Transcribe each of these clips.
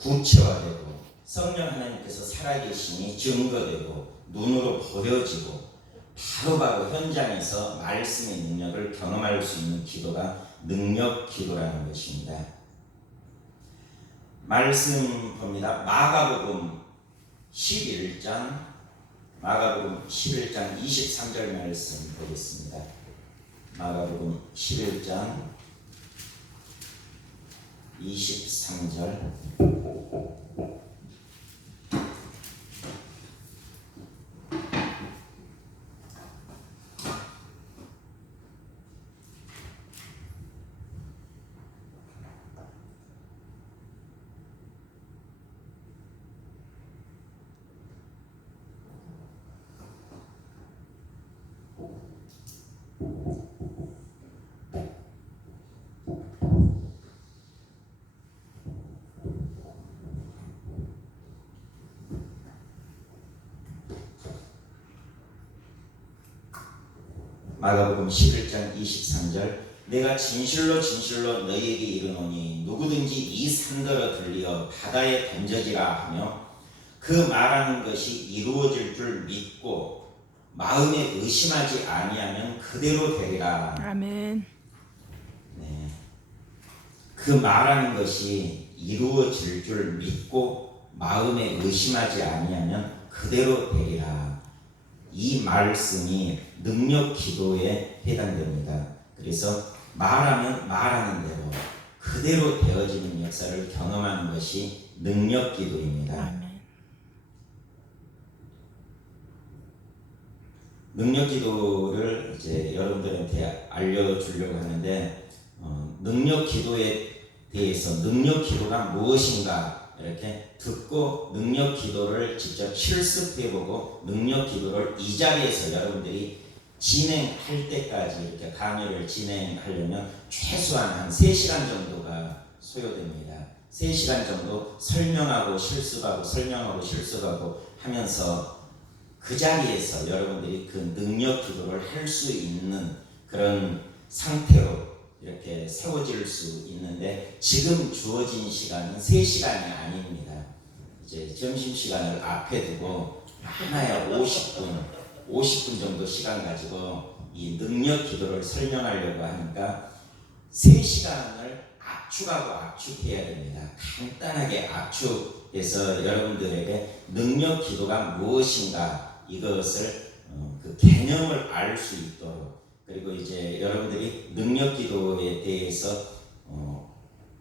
구체화되고 성령 하나님께서 살아계심이 증거되고 눈으로 보여지고 바로바로 현장에서 말씀의 능력을 경험할 수 있는 기도가 능력 기도라는 것입니다. 말씀 봅니다. 마가복음 11장 23절 말씀 보겠습니다. 마가복음 11장 23절. 마가복음 11장 23절. 내가 진실로 진실로 너희에게 이르노니 누구든지 이 산더러 들리어 바다에 던져지라 하며 그 말하는 것이 이루어질 줄 믿고 마음에 의심하지 아니하면 그대로 되리라. 아멘. 네. 그 말하는 것이 이루어질 줄 믿고 마음에 의심하지 아니하면 그대로 되리라. 이 말씀이 능력 기도에 해당됩니다. 그래서 말하면 말하는 대로 그대로 되어지는 역사를 경험하는 것이 능력 기도입니다. 아멘. 능력 기도를 이제 여러분들한테 알려주려고 하는데 능력 기도에 대해서 능력 기도가 무엇인가 이렇게 듣고 능력 기도를 직접 실습해보고 능력 기도를 이 자리에서 여러분들이 진행할 때까지 이렇게 강의를 진행하려면 최소한 한 3시간 정도가 소요됩니다. 3시간 정도 설명하고 실습하고 하면서 그 자리에서 여러분들이 그 능력 기도를 할 수 있는 그런 상태로 이렇게 세워질 수 있는데 지금 주어진 시간은 3시간이 아닙니다. 이제 점심시간을 앞에 두고 하나야 50분 정도 시간 가지고 이 능력 기도를 설명하려고 하니까 3시간을 압축해야 됩니다. 간단하게 압축해서 여러분들에게 능력 기도가 무엇인가 이것을 그 개념을 알 수 있도록, 그리고 이제 여러분들이 능력 기도에 대해서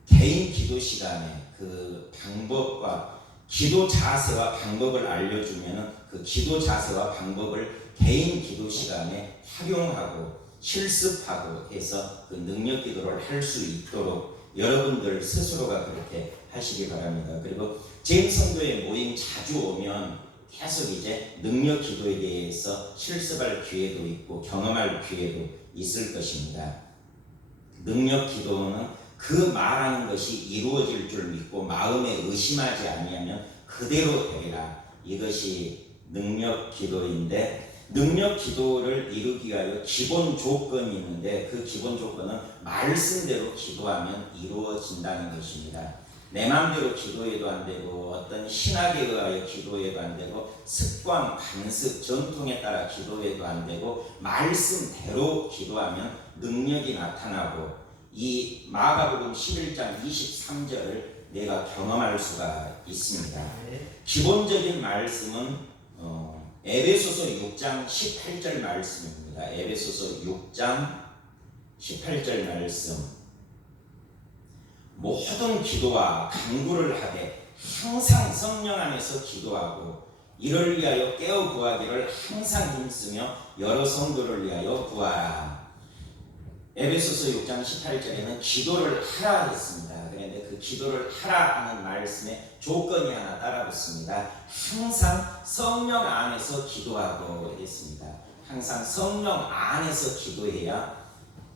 개인 기도 시간에 그 방법과 기도 자세와 방법을 알려주면은 그 기도 자세와 방법을 개인 기도 시간에 활용하고 실습하고 해서 그 능력 기도를 할 수 있도록 여러분들 스스로가 그렇게 하시기 바랍니다. 그리고 제 성도의 모임 자주 오면 계속 이제 능력 기도에 대해서 실습할 기회도 있고 경험할 기회도 있을 것입니다. 능력 기도는 그 말하는 것이 이루어질 줄 믿고 마음에 의심하지 아니하면 그대로 되리라. 이것이 능력 기도인데, 능력 기도를 이루기 위하여 기본 조건이 있는데 그 기본 조건은 말씀대로 기도하면 이루어진다는 것입니다. 내 마음대로 기도해도 안 되고 어떤 신학에 의하여 기도해도 안 되고 습관, 관습, 전통에 따라 기도해도 안 되고 말씀대로 기도하면 능력이 나타나고 이 마가복음 11장 23절을 내가 경험할 수가 있습니다. 기본적인 말씀은 에베소서 6장 18절 말씀입니다. 에베소서 6장 18절 말씀. 모든 기도와 간구를 하되 항상 성령 안에서 기도하고 이를 위하여 깨어 구하기를 항상 힘쓰며 여러 성도를 위하여 구하라. 에베소서 6장 18절에는 기도를 하라 했습니다. 그런데 그 기도를 하라 하는 말씀에 조건이 하나 따라붙습니다. 항상 성령 안에서 기도하고 했습니다. 항상 성령 안에서 기도해야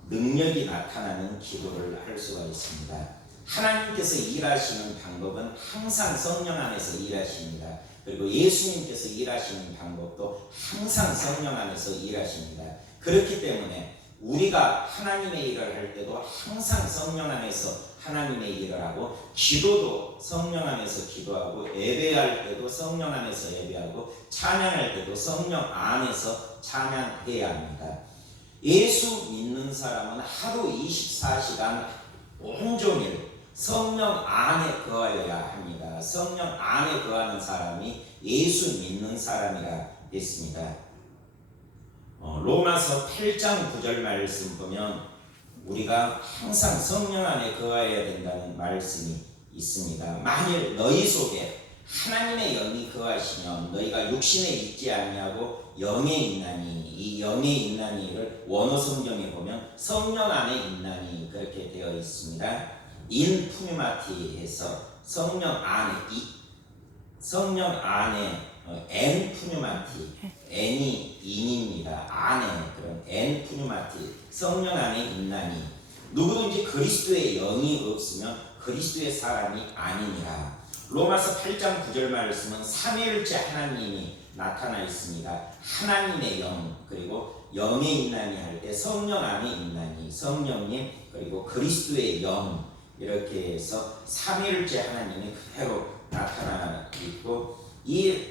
능력이 나타나는 기도를 할 수가 있습니다. 하나님께서 일하시는 방법은 항상 성령 안에서 일하십니다. 그리고 예수님께서 일하시는 방법도 항상 성령 안에서 일하십니다. 그렇기 때문에 우리가 하나님의 일을 할 때도 항상 성령 안에서 하나님의 일을 하고, 기도도 성령 안에서 기도하고, 예배할 때도 성령 안에서 예배하고, 찬양할 때도 성령 안에서 찬양해야 합니다. 예수 믿는 사람은 하루 24시간 온종일 성령 안에 거하여야 합니다. 성령 안에 거하는 사람이 예수 믿는 사람이라 했습니다. 로마서 8장 9절 말씀 보면 우리가 항상 성령 안에 거하여야 된다는 말씀이 있습니다. 만일 너희 속에 하나님의 영이 거하시면 너희가 육신에 있지 아니하고 영에 있나니, 이 영에 있나니를 원어 성경에 보면 성령 안에 있나니 그렇게 되어 있습니다. 인 푸뉴마티에서 성령 안에, 성령 안에 엔 푸뉴마티, 엔이 인입니다. 안에, 그런 엔 푸뉴마티, 성령 안에 있나니, 누구든지 그리스도의 영이 없으면 그리스도의 사람이 아니니라. 로마서 8장 9절 말씀은 삼위일체 하나님이 나타나 있습니다. 하나님의 영, 그리고 영에 있나니 할 때 성령 안에 있나니, 성령님, 그리고 그리스도의 영, 이렇게 해서 삼위일체 하나님이 그대로 나타나 있고, 이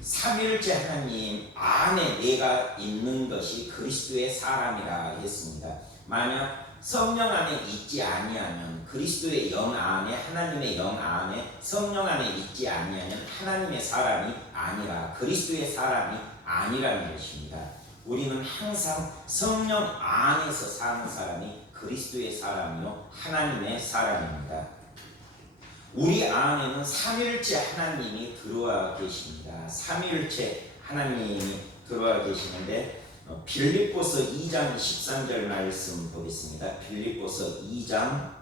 삼위일체 하나님 안에 내가 있는 것이 그리스도의 사람이라 했습니다. 만약 성령 안에 있지 아니하면, 그리스도의 영 안에, 하나님의 영 안에, 성령 안에 있지 아니하면 하나님의 사람이 아니라, 그리스도의 사람이 아니라는 것입니다. 우리는 항상 성령 안에서 사는 사람이 그리스도의 사람이요 하나님의 사람입니다. 우리 안에는 삼위일체 하나님이 들어와 계십니다. 삼위일체 하나님이 들어와 계시는데, 빌립보서 2장 13절 말씀 보겠습니다. 빌립보서 2장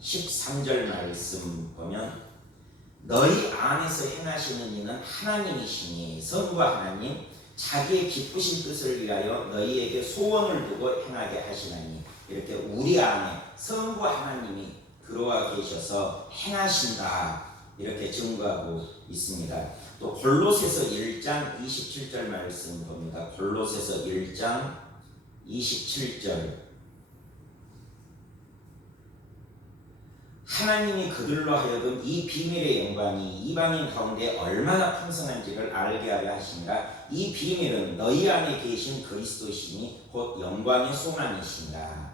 13절 말씀 보면, 너희 안에서 행하시는 이는 하나님이시니 성부와 하나님 자기의 기쁘신 뜻을 위하여 너희에게 소원을 두고 행하게 하시나니, 이렇게 우리 안에 성부와 하나님이 들어와 계셔서 행하신다, 이렇게 증거하고 있습니다. 또 골로새서 1장 27절 말씀 봅니다. 골로새서 1장 27절, 하나님이 그들로 하여금 이 비밀의 영광이 이방인 가운데 얼마나 풍성한지를 알게 하려 하시니라. 이 비밀은 너희 안에 계신 그리스도시니 곧 영광의 소망이시니라.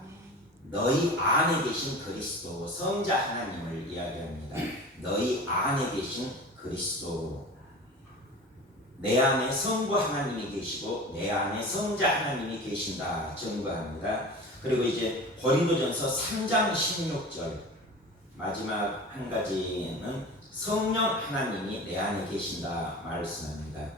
너희 안에 계신 그리스도, 성자 하나님을 이야기합니다. 너희 안에 계신 그리스도, 내 안에 성부 하나님이 계시고 내 안에 성자 하나님이 계신다 증거합니다. 그리고 이제 고린도전서 3장 16절 마지막 한 가지는 성령 하나님이 내 안에 계신다 말씀합니다.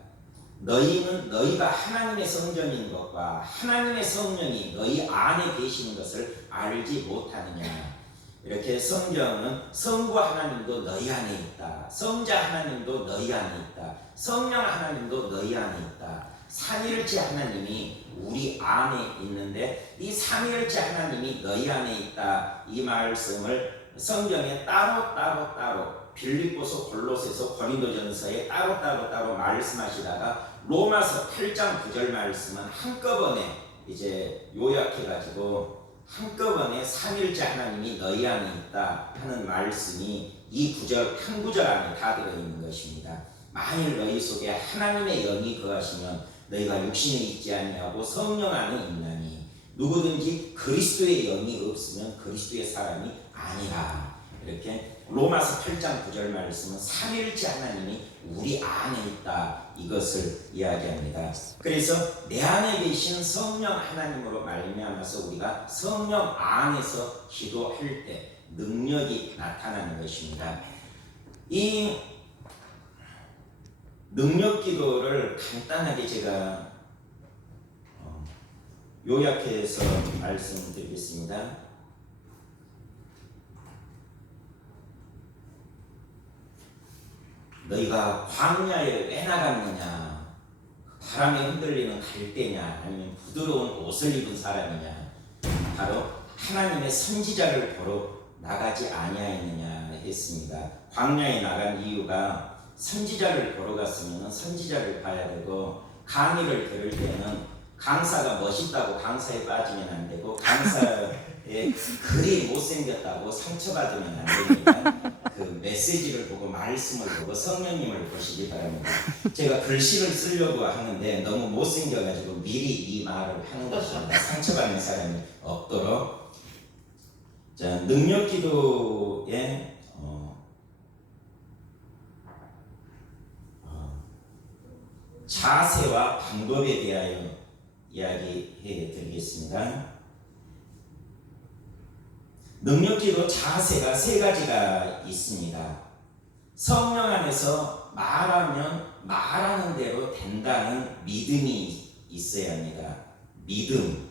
너희는 너희가 하나님의 성전인 것과 하나님의 성령이 너희 안에 계시는 것을 알지 못하느냐. 이렇게 성경은 성부 하나님도 너희 안에 있다, 성자 하나님도 너희 안에 있다, 성령 하나님도 너희 안에 있다, 삼위일체 하나님이 우리 안에 있는데 이 삼위일체 하나님이 너희 안에 있다, 이 말씀을 성경에 따로 빌립보서, 골로새서, 고린도전서에 따로 말씀하시다가 로마서 8장 9절 말씀은 한꺼번에 이제 요약해가지고 한꺼번에 삼위일체 하나님이 너희 안에 있다 하는 말씀이 이 구절, 한 구절 안에 다 들어있는 것입니다. 만일 너희 속에 하나님의 영이 거하시면 너희가 육신에 있지 아니하고 성령 안에 있나니, 누구든지 그리스도의 영이 없으면 그리스도의 사람이 아니라. 이렇게 로마서 8장 9절 말씀은 삼위일체 하나님이 우리 안에 있다, 이것을 이야기합니다. 그래서 내 안에 계신 성령 하나님으로 말미암아서 우리가 성령 안에서 기도할 때 능력이 나타나는 것입니다. 이 능력 기도를 간단하게 제가 요약해서 말씀드리겠습니다. 너희가 광야에 왜 나갔느냐? 바람에 흔들리는 갈대냐? 아니면 부드러운 옷을 입은 사람이냐? 바로 하나님의 선지자를 보러 나가지 아니하였느냐 했습니다. 광야에 나간 이유가 선지자를 보러 갔으면 선지자를 봐야 되고, 강의를 들을 때는 강사가 멋있다고 강사에 빠지면 안 되고, 강사의 글이 못생겼다고 상처받으면 안 됩니다. 그 메시지를 보고 말씀을 보고 성령님을 보시기 바랍니다. 제가 글씨를 쓰려고 하는데 너무 못생겨가지고 미리 이 말을 하는 것입니다. 상처받는 사람이 없도록. 자, 능력기도의 자세와 방법에 대하여 이야기해 드리겠습니다. 능력기도 자세가 세 가지가 있습니다. 성령 안에서 말하면 말하는 대로 된다는 믿음이 있어야 합니다. 믿음.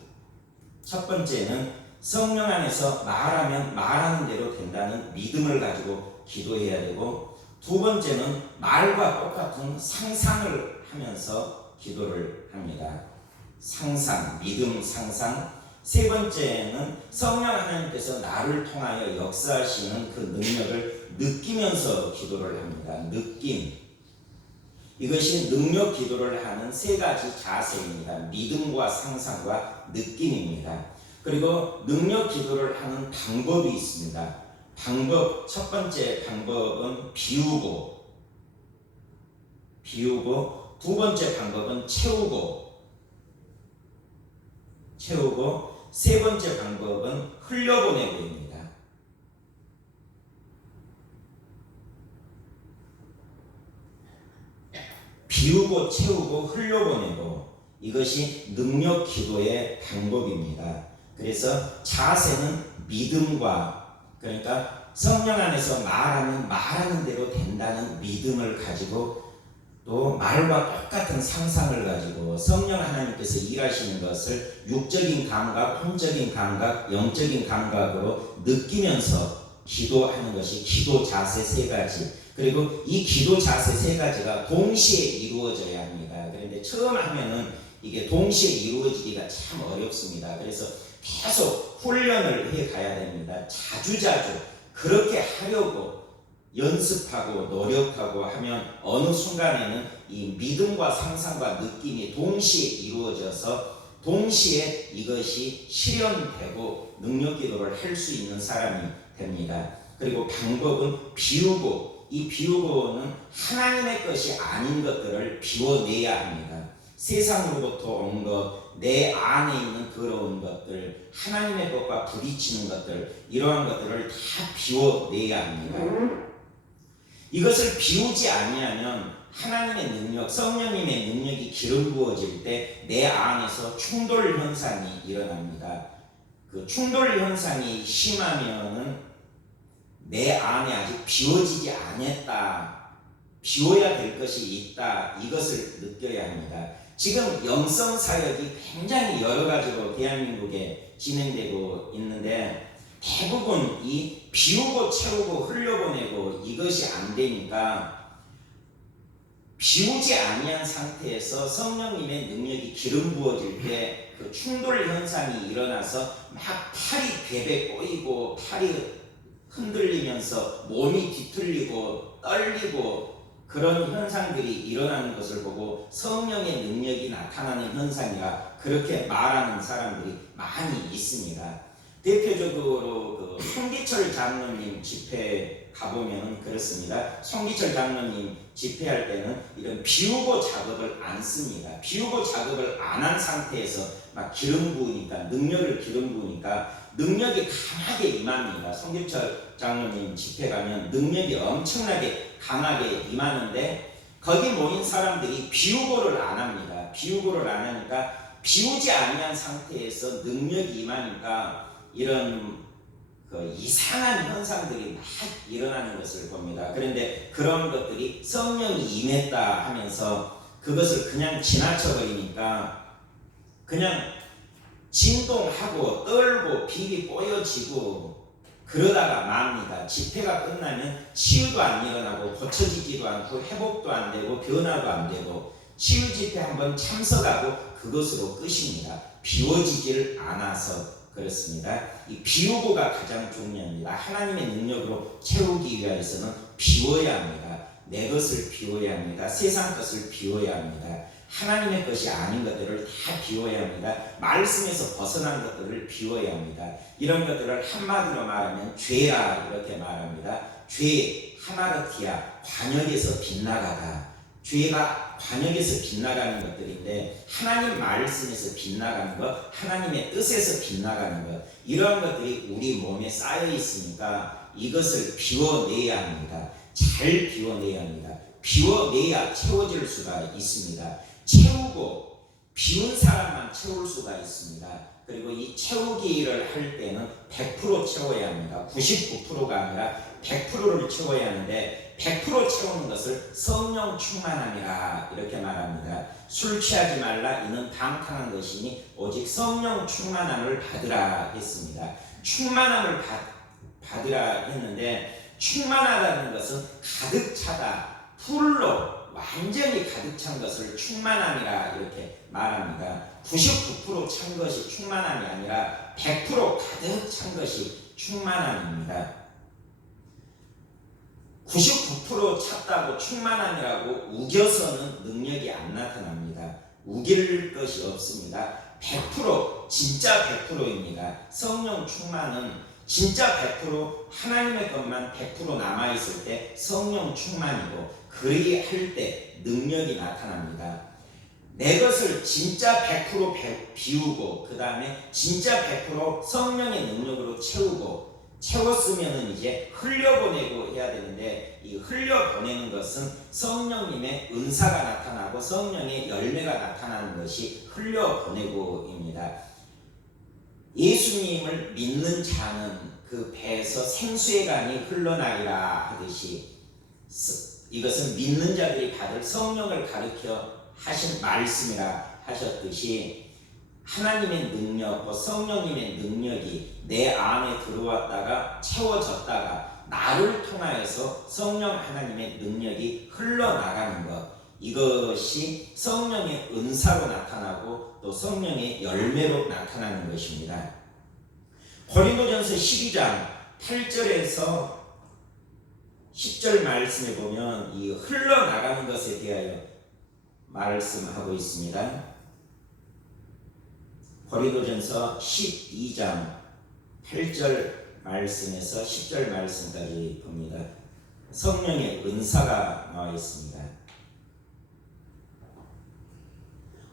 첫 번째는 성령 안에서 말하면 말하는 대로 된다는 믿음을 가지고 기도해야 되고, 두 번째는 말과 똑같은 상상을 하면서 기도를 합니다. 상상, 믿음 상상. 세 번째는 성령 하나님께서 나를 통하여 역사하시는 그 능력을 느끼면서 기도를 합니다. 느낌. 이것이 능력 기도를 하는 세 가지 자세입니다. 믿음과 상상과 느낌입니다. 그리고 능력 기도를 하는 방법이 있습니다. 방법, 첫 번째 방법은 비우고, 두 번째 방법은 채우고, 세 번째 방법은 흘려보내고입니다. 비우고, 채우고, 흘려보내고, 이것이 능력 기도의 방법입니다. 그래서 자세는 믿음과, 그러니까 성령 안에서 말하면 말하는 대로 된다는 믿음을 가지고, 또 말과 똑같은 상상을 가지고 성령 하나님께서 일하시는 것을 육적인 감각, 혼적인 감각, 영적인 감각으로 느끼면서 기도하는 것이 기도 자세 세 가지. 그리고 이 기도 자세 세 가지가 동시에 이루어져야 합니다. 그런데 처음 하면은 이게 동시에 이루어지기가 참 어렵습니다. 그래서 계속 훈련을 해 가야 됩니다. 자주자주 그렇게 하려고 연습하고 노력하고 하면 어느 순간에는 이 믿음과 상상과 느낌이 동시에 이루어져서 동시에 이것이 실현되고 능력기도를 할 수 있는 사람이 됩니다. 그리고 방법은 비우고, 이 비우고는 하나님의 것이 아닌 것들을 비워내야 합니다. 세상으로부터 온 것, 내 안에 있는 더러운 것들, 하나님의 것과 부딪히는 것들, 이러한 것들을 다 비워내야 합니다. 이것을 비우지 아니하면 하나님의 능력, 성령님의 능력이 기름 부어질 때 내 안에서 충돌 현상이 일어납니다. 그 충돌 현상이 심하면은 내 안에 아직 비워지지 않았다, 비워야 될 것이 있다, 이것을 느껴야 합니다. 지금 영성 사역이 굉장히 여러 가지로 대한민국에 진행되고 있는데 대부분 이 비우고 채우고 흘려보내고 이것이 안 되니까 비우지 아니한 상태에서 성령님의 능력이 기름 부어질 때 그 충돌 현상이 일어나서 막 팔이 베베 꼬이고 팔이 흔들리면서 몸이 뒤틀리고 떨리고 그런 현상들이 일어나는 것을 보고 성령의 능력이 나타나는 현상이라 그렇게 말하는 사람들이 많이 있습니다. 대표적으로 그 송기철 장로님 집회 가보면 그렇습니다. 송기철 장로님 집회할 때는 이런 비우고 작업을 안 씁니다. 비우고 작업을 안 한 상태에서 막 기름 부으니까, 능력을 기름 부으니까 능력이 강하게 임합니다. 송기철 장로님 집회 가면 능력이 엄청나게 강하게 임하는데 거기 모인 사람들이 비우고를 안 합니다. 비우고를 안 하니까 비우지 아니한 상태에서 능력이 임하니까 이런 그 이상한 현상들이 막 일어나는 것을 봅니다. 그런데 그런 것들이 성령이 임했다 하면서 그것을 그냥 지나쳐버리니까 그냥 진동하고 떨고 비비 꼬여지고 그러다가 맙니다. 집회가 끝나면 치유도 안 일어나고 고쳐지지도 않고 회복도 안 되고 변화도 안 되고 치유 집회 한번 참석하고 그것으로 끝입니다. 비워지지를 않아서 그렇습니다. 이 비우고가 가장 중요합니다. 하나님의 능력으로 채우기 위해서는 비워야 합니다. 내 것을 비워야 합니다. 세상 것을 비워야 합니다. 하나님의 것이 아닌 것들을 다 비워야 합니다. 말씀에서 벗어난 것들을 비워야 합니다. 이런 것들을 한마디로 말하면 죄라 이렇게 말합니다. 죄, 하마르티아, 관역에서 빗나가다. 죄가 관역에서 빗나가는 것들인데 하나님 말씀에서 빗나가는 것, 하나님의 뜻에서 빗나가는 것, 이러한 것들이 우리 몸에 쌓여 있으니까 이것을 비워내야 합니다. 잘 비워내야 합니다. 비워내야 채워질 수가 있습니다. 채우고 비운 사람만 채울 수가 있습니다. 그리고 이 채우기를 할 때는 100% 채워야 합니다. 99%가 아니라 100%를 채워야 하는데 100% 채우는 것을 성령 충만함이라 이렇게 말합니다. 술 취하지 말라 이는 방탕한 것이니 오직 성령 충만함을 받으라 했습니다. 충만함을 받으라 했는데 충만하다는 것은 가득 차다, 풀로 완전히 가득 찬 것을 충만함이라 이렇게 말합니다. 99% 찬 것이 충만함이 아니라 100% 가득 찬 것이 충만함입니다. 99% 찼다고 충만함이라고 우겨서는 능력이 안 나타납니다. 우길 것이 없습니다. 100% 진짜 100%입니다. 성령 충만은 진짜 100% 하나님의 것만 100% 남아있을 때 성령 충만이고, 그러게 할 때 능력이 나타납니다. 내 것을 진짜 100% 비우고 그 다음에 진짜 100% 성령의 능력으로 채웠으면 이제 흘려보내고 해야 되는데, 이 흘려보내는 것은 성령님의 은사가 나타나고 성령의 열매가 나타나는 것이 흘려보내고입니다. 예수님을 믿는 자는 그 배에서 생수의 강이 흘러나리라 하듯이, 이것은 믿는 자들이 받을 성령을 가르쳐 하신 말씀이라 하셨듯이, 하나님의 능력, 성령님의 능력이 내 안에 들어왔다가 채워졌다가 나를 통하여서 성령 하나님의 능력이 흘러나가는 것, 이것이 성령의 은사로 나타나고 또 성령의 열매로 나타나는 것입니다. 고린도전서 12장 8절에서 10절 말씀에 보면 이 흘러나가는 것에 대하여 말씀하고 있습니다. 고린도전서 12장 8절 말씀에서 10절 말씀까지 봅니다. 성령의 은사가 나와 있습니다.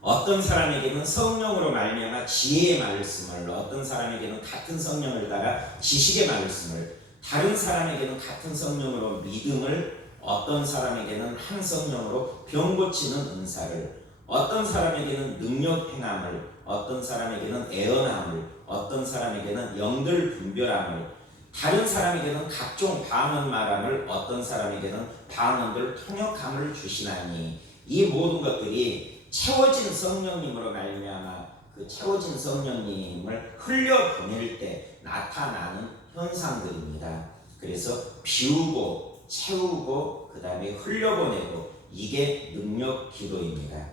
어떤 사람에게는 성령으로 말미암아 지혜의 말씀을, 어떤 사람에게는 같은 성령을 따라 지식의 말씀을, 다른 사람에게는 같은 성령으로 믿음을, 어떤 사람에게는 한 성령으로 병 고치는 은사를, 어떤 사람에게는 능력 행함을, 어떤 사람에게는 애언함을, 어떤 사람에게는 영들 분별함을, 다른 사람에게는 각종 방언 말함을, 어떤 사람에게는 방언들 통역함을 주시나니, 이 모든 것들이 채워진 성령님으로 말미암아 그 채워진 성령님을 흘려보낼 때 나타나는 현상들입니다. 그래서 비우고 채우고 그 다음에 흘려보내고, 이게 능력 기도입니다.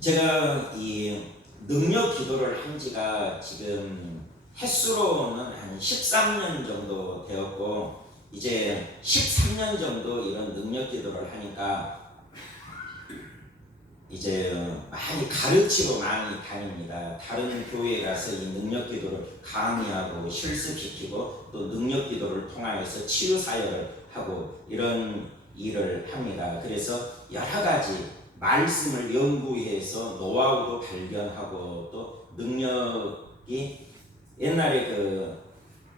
제가 이 능력 기도를 한 지가 지금 횟수로는 한 13년 정도 되었고, 이제 13년 정도 이런 능력 기도를 하니까 이제 많이 가르치고 많이 다닙니다. 다른 교회에 가서 이 능력 기도를 강의하고 실습시키고 또 능력 기도를 통하여서 치유 사역을 하고 이런 일을 합니다. 그래서 여러 가지 말씀을 연구해서 노하우도 발견하고, 또 능력이 옛날에 그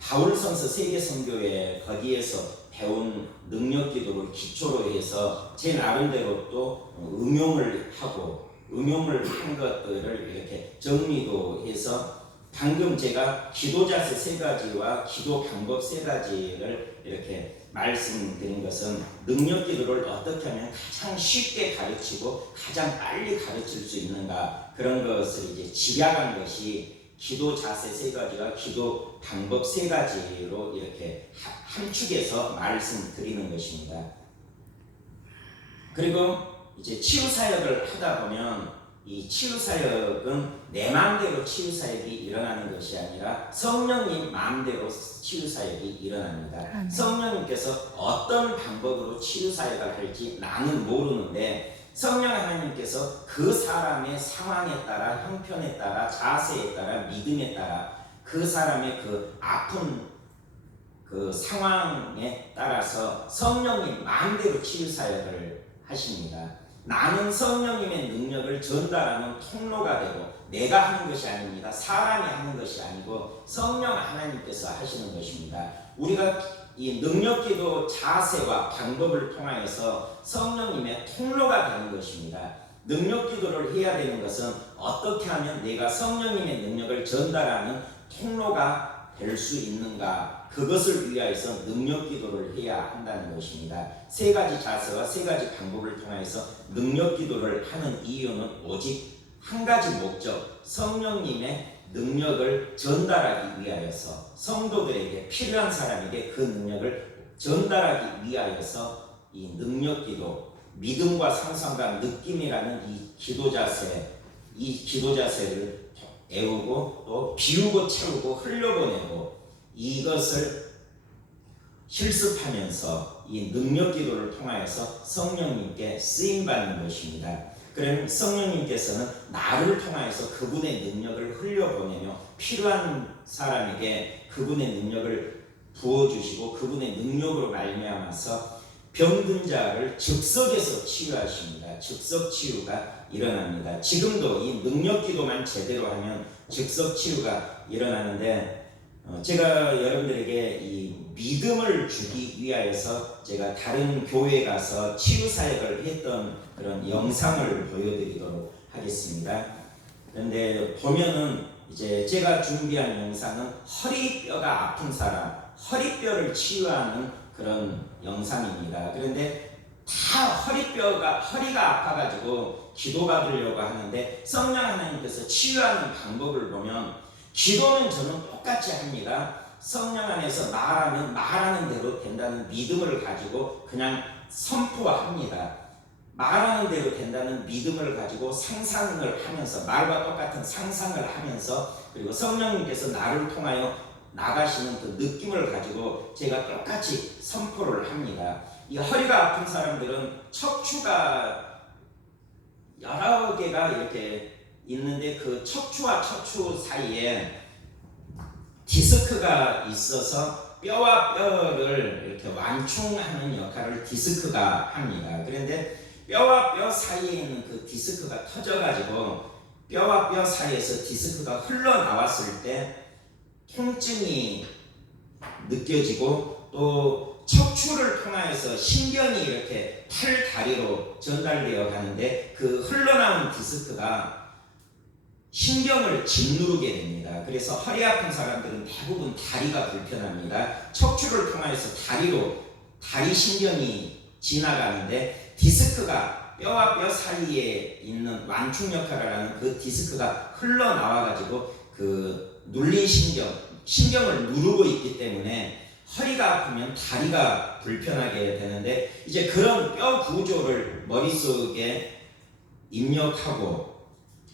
바울성서 세계선교회 거기에서 배운 능력 기도를 기초로 해서 제 나름대로 또 응용을 한 것들을 이렇게 정리도 해서, 방금 제가 기도 자세 3가지와 기도 방법 3가지를 이렇게 말씀드린 것은 능력 기도를 어떻게 하면 가장 쉽게 가르치고 가장 빨리 가르칠 수 있는가, 그런 것을 이제 집약한 것이 기도 자세 3가지와 기도 방법 3가지로 이렇게 함축해서 말씀드리는 것입니다. 그리고 이제 치유 사역을 하다 보면 이 치유사역은 내 마음대로 치유사역이 일어나는 것이 아니라 성령님 마음대로 치유사역이 일어납니다. 성령님께서 어떤 방법으로 치유사역을 할지 나는 모르는데 성령 하나님께서 그 사람의 상황에 따라, 형편에 따라, 자세에 따라, 믿음에 따라 그 사람의 그 아픈 그 상황에 따라서 성령님 마음대로 치유사역을 하십니다. 나는 성령님의 능력을 전달하는 통로가 되고 내가 하는 것이 아닙니다. 사람이 하는 것이 아니고 성령 하나님께서 하시는 것입니다. 우리가 이 능력기도 자세와 방법을 통하여서 성령님의 통로가 되는 것입니다. 능력기도를 해야 되는 것은 어떻게 하면 내가 성령님의 능력을 전달하는 통로가 될 수 있는가, 그것을 위하여서 능력기도를 해야 한다는 것입니다. 세 가지 자세와 세 가지 방법을 통해서 능력기도를 하는 이유는 오직 한 가지 목적, 성령님의 능력을 전달하기 위하여서, 성도들에게 필요한 사람에게 그 능력을 전달하기 위하여서 이 능력기도, 믿음과 상상과 느낌이라는 이 기도자세를 애우고 또 비우고 채우고 흘려보내고 이것을 실습하면서 이 능력기도를 통하여서 성령님께 쓰임받는 것입니다. 그럼 성령님께서는 나를 통하여서 그분의 능력을 흘려보내며 필요한 사람에게 그분의 능력을 부어주시고 그분의 능력으로 말미암아서 병든 자를 즉석에서 치유하십니다. 즉석 치유가 일어납니다. 지금도 이 능력기도만 제대로 하면 즉석 치유가 일어나는데 제가 여러분들에게 이 믿음을 주기 위하여서 제가 다른 교회에 가서 치유 사역을 했던 그런 영상을 보여드리도록 하겠습니다. 그런데 보면은 이제 제가 준비한 영상은 허리뼈가 아픈 사람, 허리뼈를 치유하는 그런 영상입니다. 그런데 다 허리가 아파가지고 기도받으려고 하는데 성령 하나님께서 치유하는 방법을 보면 기도는 저는 똑같이 합니다. 성령 안에서 말하면 말하는 대로 된다는 믿음을 가지고 그냥 선포합니다. 말하는 대로 된다는 믿음을 가지고 상상을 하면서 말과 똑같은 상상을 하면서 그리고 성령님께서 나를 통하여 나가시는 그 느낌을 가지고 제가 똑같이 선포를 합니다. 이 허리가 아픈 사람들은 척추가 여러 개가 이렇게 있는데 그 척추와 척추 사이에 디스크가 있어서 뼈와 뼈를 이렇게 완충하는 역할을 디스크가 합니다. 그런데 뼈와 뼈 사이에 있는 그 디스크가 터져가지고 뼈와 뼈 사이에서 디스크가 흘러나왔을 때 통증이 느껴지고 또 척추를 통하여서 신경이 이렇게 팔 다리로 전달되어 가는데 그 흘러나온 디스크가 신경을 짓누르게 됩니다. 그래서 허리 아픈 사람들은 대부분 다리가 불편합니다. 척추를 통하여서 다리 신경이 지나가는데 디스크가 뼈와 뼈 사이에 있는 완충 역할을 하는 그 디스크가 흘러나와 가지고 그 눌린 신경을 누르고 있기 때문에 허리가 아프면 다리가 불편하게 되는데 이제 그런 뼈 구조를 머릿속에 입력하고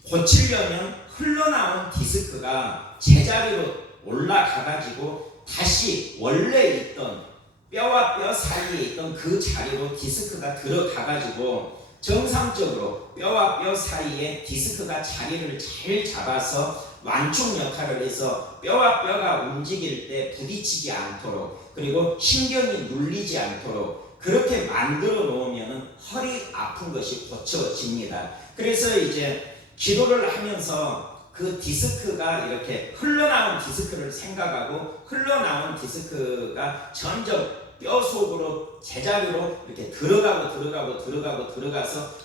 고치려면 흘러나온 디스크가 제자리로 올라가가지고 다시 원래 있던 뼈와 뼈 사이에 있던 그 자리로 디스크가 들어가가지고 정상적으로 뼈와 뼈 사이에 디스크가 자리를 잘 잡아서 완충 역할을 해서 뼈와 뼈가 움직일 때 부딪히지 않도록 그리고 신경이 눌리지 않도록 그렇게 만들어 놓으면 허리 아픈 것이 고쳐집니다. 그래서 이제 기도를 하면서 그 디스크가 이렇게 흘러나온 디스크를 생각하고 흘러나온 디스크가 점점 뼈 속으로 제자리로 이렇게 들어가서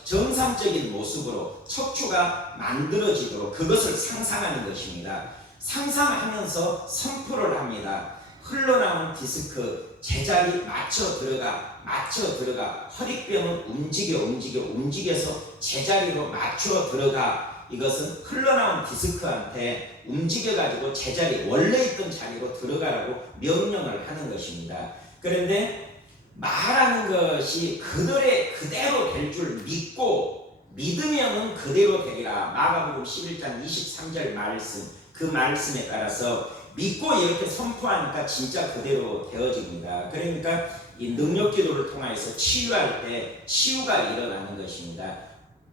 정상적인 모습으로 척추가 만들어지도록 그것을 상상하는 것입니다. 상상하면서 선포를 합니다. 흘러나온 디스크 제자리 맞춰 들어가 허리뼈는 움직여서 제자리로 맞춰 들어가. 이것은 흘러나온 디스크한테 움직여가지고 제자리 원래 있던 자리로 들어가라고 명령을 하는 것입니다. 그런데 말하는 것이 그대로 될 줄 믿고 믿으면은 그대로 되리라. 마가복음 11장 23절 말씀, 그 말씀에 따라서 믿고 이렇게 선포하니까 진짜 그대로 되어집니다. 그러니까 이 능력기도를 통해서 치유할 때 치유가 일어나는 것입니다.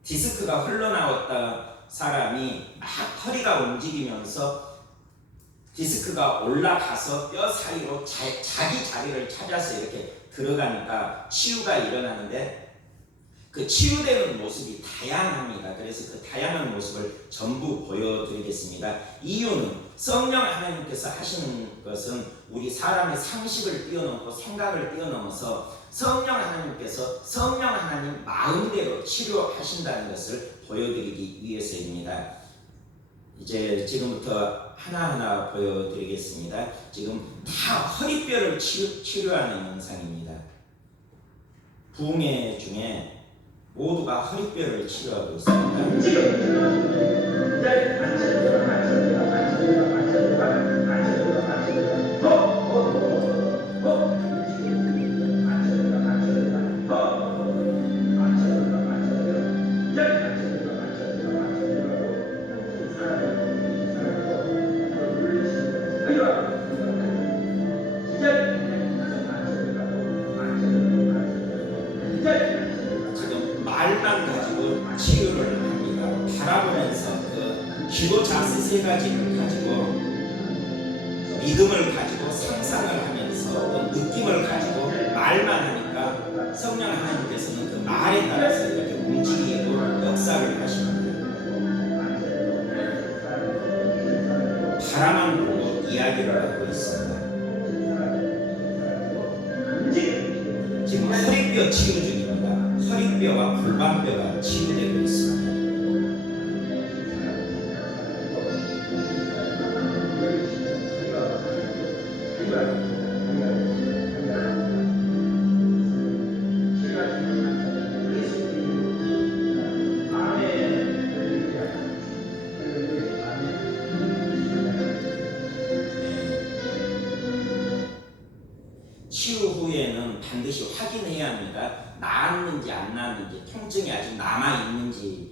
디스크가 흘러나왔던 사람이 막 허리가 움직이면서 디스크가 올라가서 뼈 사이로 자기 자리를 찾아서 이렇게 들어가니까 치유가 일어나는데, 그 치유되는 모습이 다양합니다. 그래서 그 다양한 모습을 전부 보여드리겠습니다. 이유는 성령 하나님께서 하시는 것은 우리 사람의 상식을 뛰어넘고 생각을 뛰어넘어서 성령 하나님께서 성령 하나님 마음대로 치료하신다는 것을 보여드리기 위해서입니다. 이제 지금부터 하나하나 보여드리겠습니다. 지금 다 허리뼈를 치료하는 영상입니다. 부흥회 중에 모두가 허리뼈를 치료하고 있습니다. 말만 가지고 치유를 합니다. 바라보면서 그 기도 자세 세 가지를 가지고 믿음을 가지고 상상을 하면서 또 느낌을 가지고 말만 하니까 성령 하나님께서는 그 말에 따라서 이렇게 움직이고 역사를 하십니다. 바라만 보고 이야기를 하고 있습니다. 지금 허리뼈 치유 중입니다. 허리뼈와 골반뼈가 치유되고 있습니다. 치유 후에는 반드시 확인해야 합니다. 나았는지 안 나았는지, 통증이 아직 남아있는지,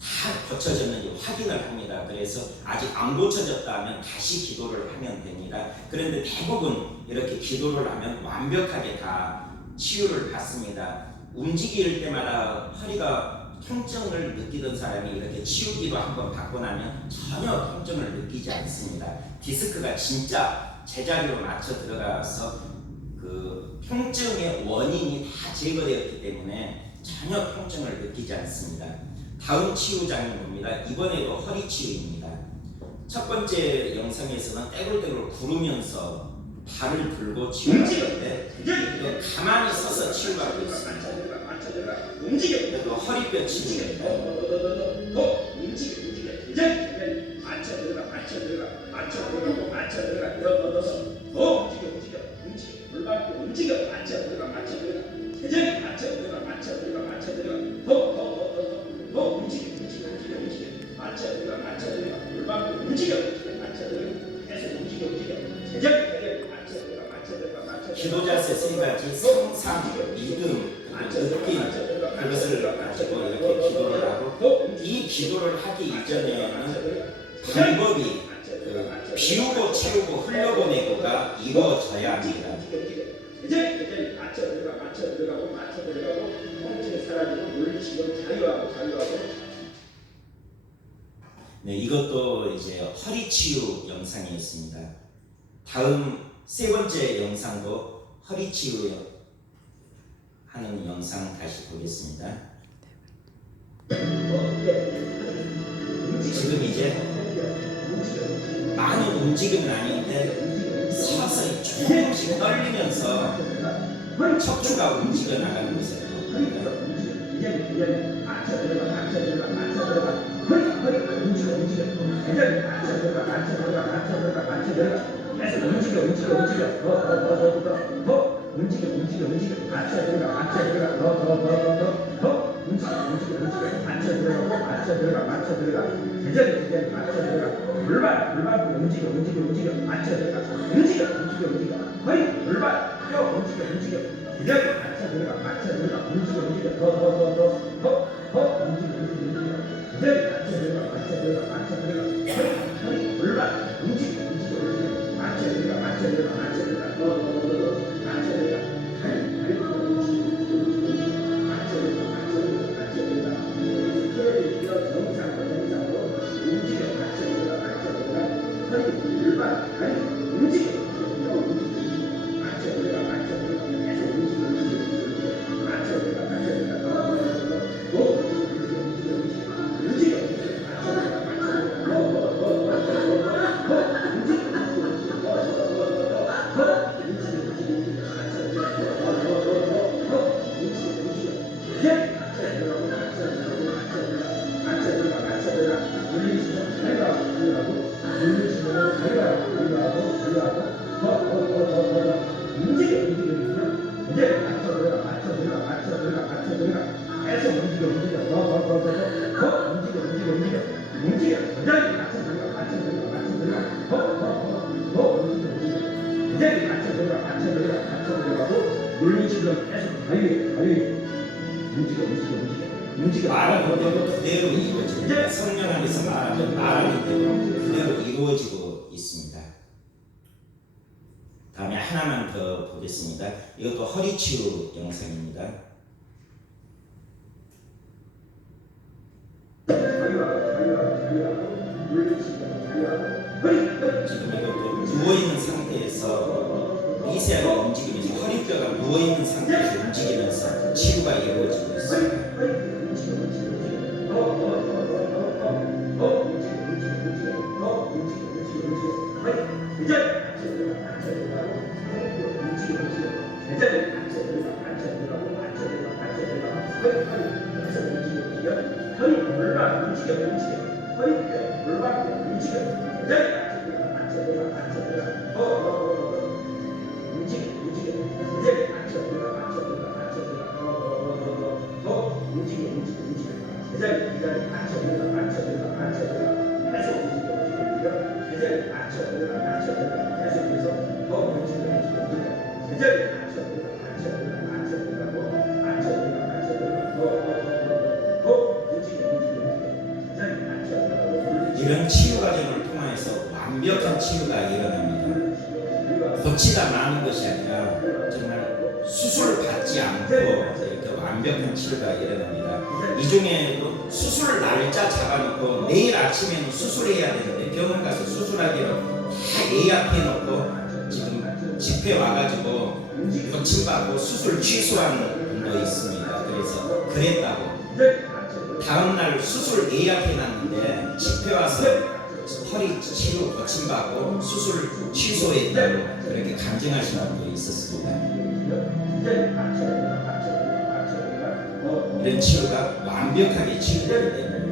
다 고쳐졌는지 확인을 합니다. 그래서 아직 안 고쳐졌다면 다시 기도를 하면 됩니다. 그런데 대부분 이렇게 기도를 하면 완벽하게 다 치유를 받습니다. 움직일 때마다 허리가 통증을 느끼던 사람이 이렇게 치유기도 한번 받고 나면 전혀 통증을 느끼지 않습니다. 디스크가 진짜 제자리로 맞춰 들어가서 그 통증의 원인이 다 제거되었기 때문에 전혀 통증을 느끼지 않습니다. 다음 치유장이 봅니다. 이번에도 허리 치유입니다. 첫 번째 영상에서는 떼굴떼굴 구르면서 발을 들고 치유하는데 가만히 서서 치유가 되었습니다. 그래도 허리뼈 치유입니다. 기도 자세 세 가지, 상상, 믿음, 느낌, 그것을 가지고 이렇게 기도를 하고, 이 기도를 하기 이전에는 방법이 비우고 채우고 흘려보내고가 이루어져야 합니다. 네, 이것도 이제 허리 치유 영상이었습니다. 다음 세 번째 영상도 허리 치유 하는 영상 다시 보겠습니다. 지금 이제 많은 움직임은 아닌데 서서히 조금씩 떨리면서 척추가 움직여 나가는 것을 보입니다. 말하는 대로 그대로 이루어집니다. 성령 안에서 말하면 말하는 대로 그대로 이루어지고 있습니다. 다음에 하나만 더 보겠습니다. 이것도 허리치유 영상입니다. 지금 이것도 누워있는 상태에서 미세하게 움직이면서 허리뼈가 누워있는 상태에서 움직이면서 치유가 이루어지고 있습니다. 이런 치유 과정을 통해서 완벽한 치유가 일어납니다. 고치다 마는 것이 아니라 정말 수술을 받지 않고 이렇게 완벽한 치유가 일어납니다. 이 중에도 수술 날짜 잡아놓고 내일 아침에는 수술해야 되는데 병원 가서 수술하기로 다 예약해놓고 지금 집회 와가지고 고침받고 수술 취소한 분도 있습니다. 그래서 그랬다고 다음날 수술 예약해놨는데 집회 와서 허리 치료 고침받고 수술 취소했다고 그렇게 간증하시는 분도 있었습니다. 이런 치료가 완벽하게 치유되기 때문입니다.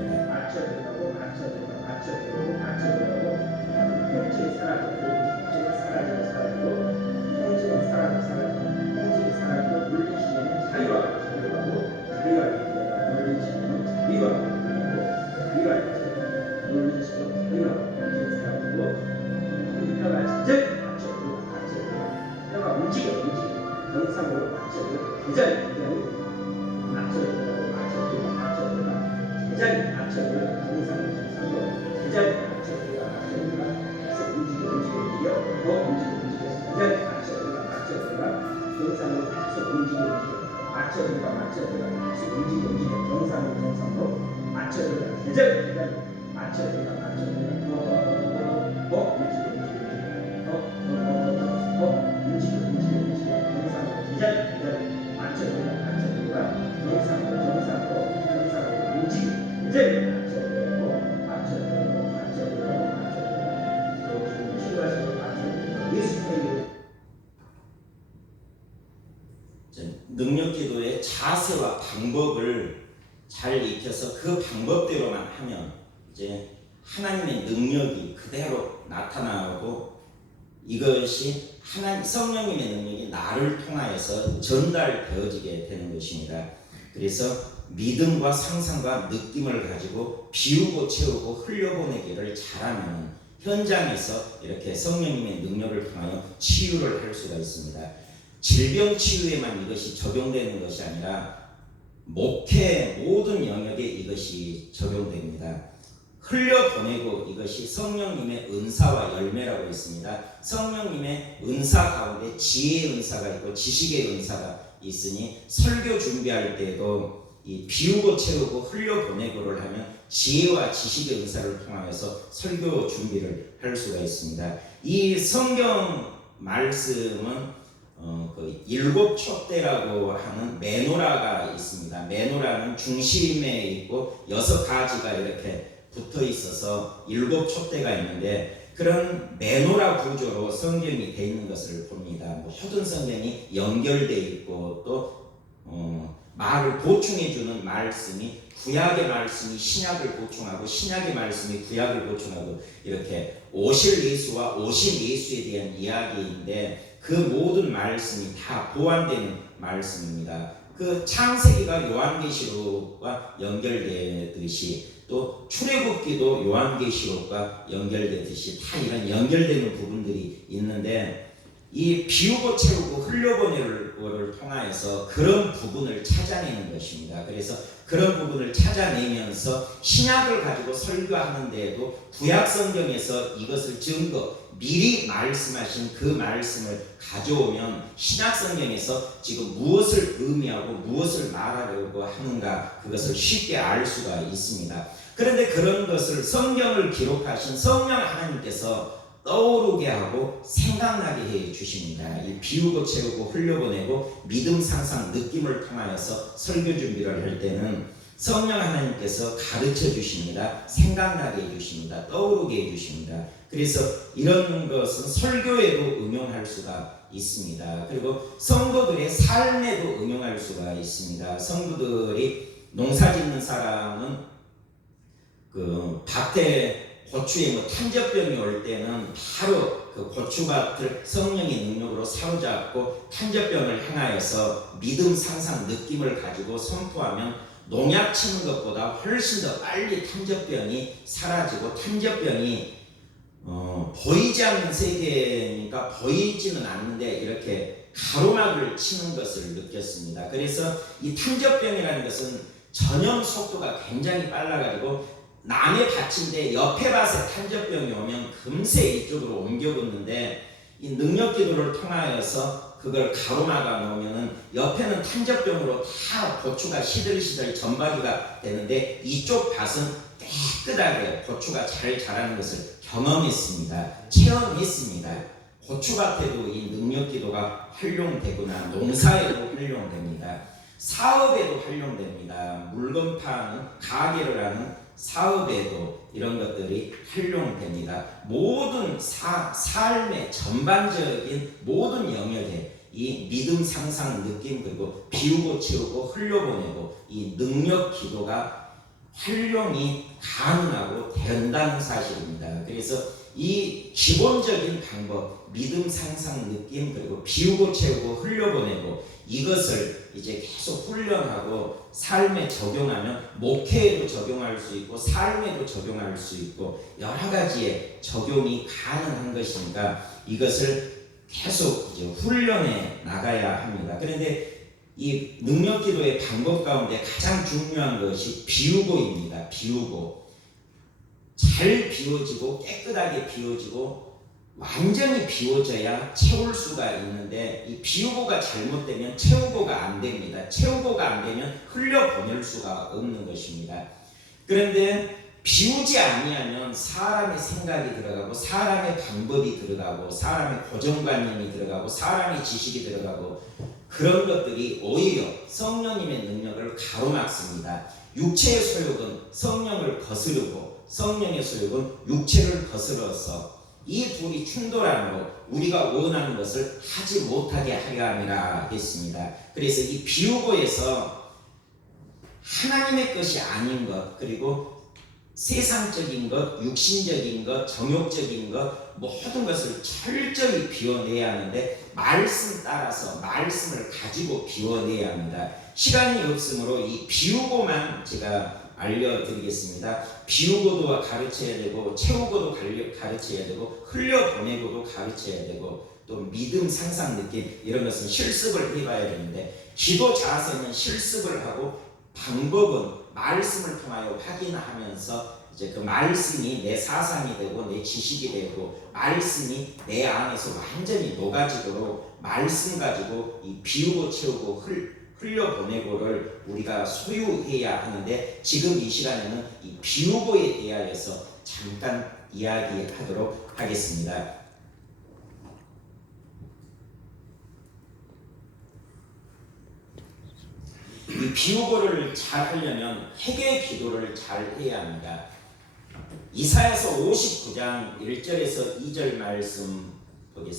능력기도의 자세와 방법을 잘 익혀서 그 방법대로만 하면 이제 하나님의 능력이 그대로 나타나고 이것이 하나님 성령님의 능력이 나를 통하여서 전달되어지게 되는 것입니다. 그래서 믿음과 상상과 느낌을 가지고 비우고 채우고 흘려보내기를 잘하면 현장에서 이렇게 성령님의 능력을 통하여 치유를 할 수가 있습니다. 질병 치유에만 이것이 적용되는 것이 아니라 목회 모든 영역에 이것이 적용됩니다. 흘려보내고 이것이 성령님의 은사와 열매라고 있습니다. 성령님의 은사 가운데 지혜의 은사가 있고 지식의 은사가 있으니 설교 준비할 때도 이 비우고 채우고 흘려보내고를 하면 지혜와 지식의 은사를 통하여서 설교 준비를 할 수가 있습니다. 이 성경 말씀은 그 일곱 촛대라고 하는 메노라가 있습니다. 메노라는 중심에 있고 6가지가 이렇게 붙어 있어서 일곱 촛대가 있는데 그런 메노라 구조로 성경이 되어 있는 것을 봅니다. 모든 성경이 연결되어 있고 또 말을 보충해 주는 말씀이 구약의 말씀이 신약을 보충하고 신약의 말씀이 구약을 보충하고 이렇게 오실 예수와 오신 예수에 대한 이야기인데 그 모든 말씀이 다 보완되는 말씀입니다. 그 창세기가 요한계시록과 연결되듯이 또 출애굽기도 요한계시록과 연결되듯이 다 이런 연결되는 부분들이 있는데 이 비우고 채우고 흘려보내고를 통하여서 그런 부분을 찾아내는 것입니다. 그래서 그런 부분을 찾아내면서 신약을 가지고 설교하는데에도 구약 성경에서 이것을 미리 말씀하신 그 말씀을 가져오면 신약 성경에서 지금 무엇을 의미하고 무엇을 말하려고 하는가 그것을 쉽게 알 수가 있습니다. 그런데 그런 것을 성경을 기록하신 성령 하나님께서 떠오르게 하고 생각나게 해 주십니다. 이 비우고 채우고 흘려보내고 믿음 상상 느낌을 통하여서 설교 준비를 할 때는 성령 하나님께서 가르쳐 주십니다. 생각나게 해 주십니다. 떠오르게 해 주십니다. 그래서 이런 것은 설교에도 응용할 수가 있습니다. 그리고 성도들의 삶에도 응용할 수가 있습니다. 성도들이 농사 짓는 사람은 그 밭에 고추에 탄저병이 올 때는 바로 그 고추밭을 성령의 능력으로 사로잡고 탄저병을 행하여서 믿음 상상 느낌을 가지고 선포하면 농약 치는 것보다 훨씬 더 빨리 탄저병이 사라지고 탄저병이 보이지 않는 세계니까 보이지는 않는데 이렇게 가로막을 치는 것을 느꼈습니다. 그래서 이 탄저병이라는 것은 전염 속도가 굉장히 빨라가지고 남의 밭인데 옆에 밭에 탄저병이 오면 금세 이쪽으로 옮겨 붙는데 이 능력 기도를 통하여서 그걸 가로막아 놓으면은 옆에는 탄저병으로 다 고추가 시들시들 전박이가 되는데 이쪽 밭은 깨끗하게 고추가 잘 자라는 것을 경험했습니다. 체험했습니다. 고추밭에도 이 능력 기도가 활용되구나. 농사에도 활용됩니다. 사업에도 활용됩니다. 물건 파는 가게를 하는 사업에도 이런 것들이 활용됩니다. 모든 삶의 전반적인 모든 영역에 이 믿음 상상 느낌 그리고 비우고 채우고 흘려보내고 이 능력 기도가 활용이 가능하고 된다는 사실입니다. 그래서 이 기본적인 방법 믿음 상상 느낌 그리고 비우고 채우고 흘려보내고 이것을 이제 계속 훈련하고 삶에 적용하면 목회에도 적용할 수 있고 삶에도 적용할 수 있고 여러 가지의 적용이 가능한 것이니까 이것을 계속 이제 훈련해 나가야 합니다. 그런데 이 능력 기도의 방법 가운데 가장 중요한 것이 비우고입니다. 비우고 잘 비워지고 깨끗하게 비워지고 완전히 비워져야 채울 수가 있는데 이 비우고가 잘못되면 채우고가 안 됩니다. 채우고가 안 되면 흘려보낼 수가 없는 것입니다. 그런데 비우지 아니하면 사람의 생각이 들어가고 사람의 방법이 들어가고 사람의 고정관념이 들어가고 사람의 지식이 들어가고 그런 것들이 오히려 성령님의 능력을 가로막습니다. 육체의 소욕은 성령을 거스르고 성령의 소욕은 육체를 거스러서 이 둘이 충돌함으로 우리가 원하는 것을 하지 못하게 하려 함이라 했습니다. 그래서 이 비우고에서 하나님의 것이 아닌 것 그리고 세상적인 것, 육신적인 것, 정욕적인 것 모든 것을 철저히 비워내야 하는데 말씀 따라서 말씀을 가지고 비워내야 합니다. 시간이 없으므로 이 비우고만 제가 알려드리겠습니다. 비우고도 가르쳐야 되고 채우고도 가르쳐야 되고 흘려보내고도 가르쳐야 되고 또 믿음 상상 느낌 이런 것은 실습을 해봐야 되는데 기도 자세는 실습을 하고 방법은 말씀을 통하여 확인하면서 이제 그 말씀이 내 사상이 되고 내 지식이 되고 말씀이 내 안에서 완전히 녹아지도록 말씀 가지고 이 비우고 채우고 흘려보내고를 우리가 소유해야 하는데, 지금 이 시간에는 이 비우고에 대하여서 잠깐 이야기하도록 하겠습니다. 이 비우고를 잘 하려면 회개 기도를 잘 해야 합니다. 이사야서 59장 1절에서 2절 말씀